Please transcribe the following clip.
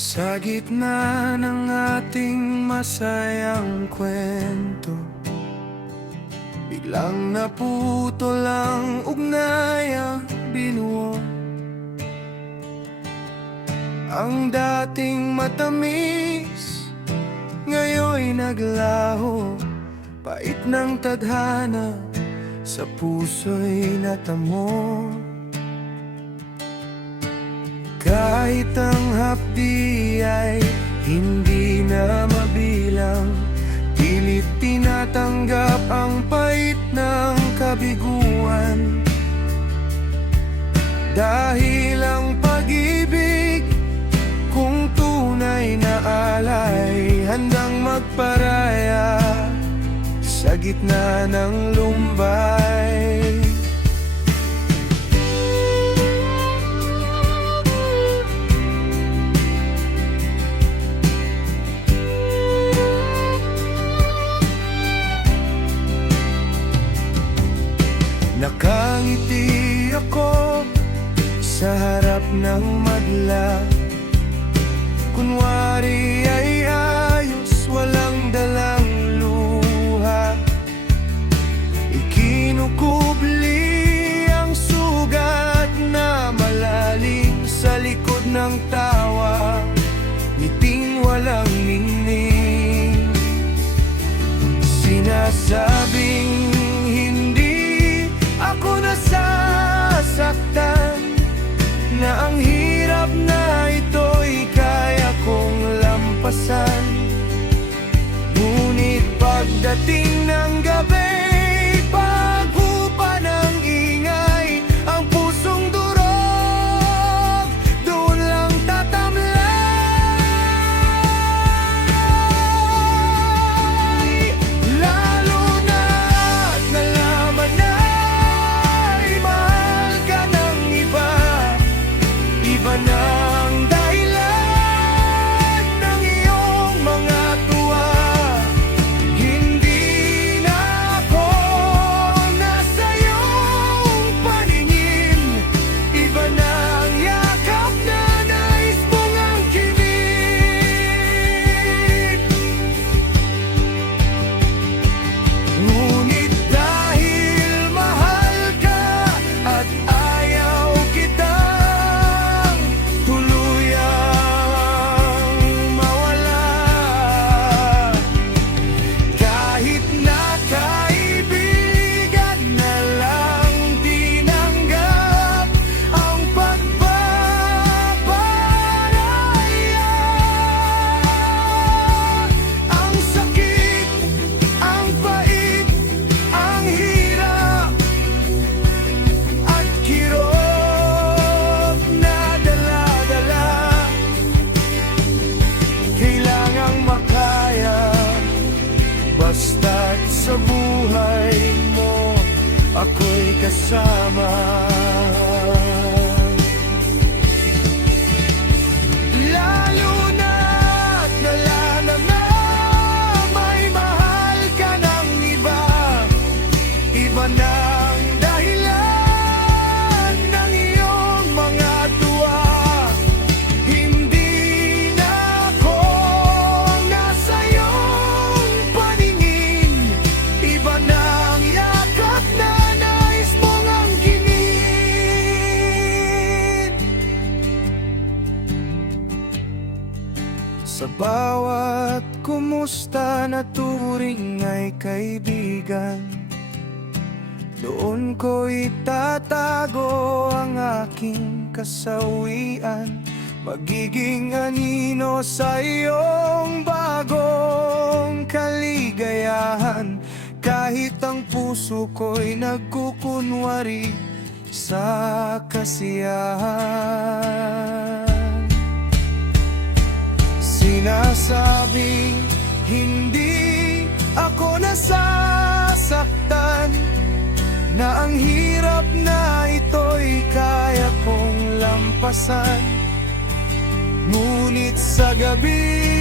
Sa gitna ng ating masayang kwento, biglang naputol ang ugnayang binuo. Ang dating matamis, ngayon'y naglaho. Pait ng tadhana, sa puso'y natamo. Kahit ang hapdi ay hindi na mabilang, pilit tinatanggap ang pait ng kabiguan. Dahil ang pag-ibig, kung tunay na alay, handang magparaya sa gitna ng lumbay. Nakangiti ako sa harap ng madla, kunwari ay ayos, walang dalang luha. Ikinukubli ang sugat na malalim sa likod ng tawa, ngiting walang ningning. Sinasabing ako nasasaktan, na ang hirap na ito'y kaya kong lampasan. Ngunit pagdating ng gabi, paghupa ng ingay, ang pusong durog, doon lang tatamlay. Lalo na't nalaman na iba na ang dahilan ng iyong mga tuwa. Hindi na ako nasa iyong paningin, iba na ang yakap na nais mong angkinin. Ngunit dahil mahal ka at ayaw kita, basta't sa buhay mo ako'y kasama. Lalo na't nalaman na may mahal ka ng iba, iba na ang dahilan ng iyong mga tuwa. Hindi na ako nasa iyong paningin, iba na ang yakap na nais mong angkinin. Sa bawat kumusta na turing ay kaibigan, doon ko itatago ang aking kasawian. Magiging anino sa iyong bagong kaligayahan, kahit ang puso ko'y nagkukunwari sa kasiyahan. Sinasabing hindi ako nasasaktan, na ang hirap na ito'y kaya kong lampasan. Ngunit sa gabi,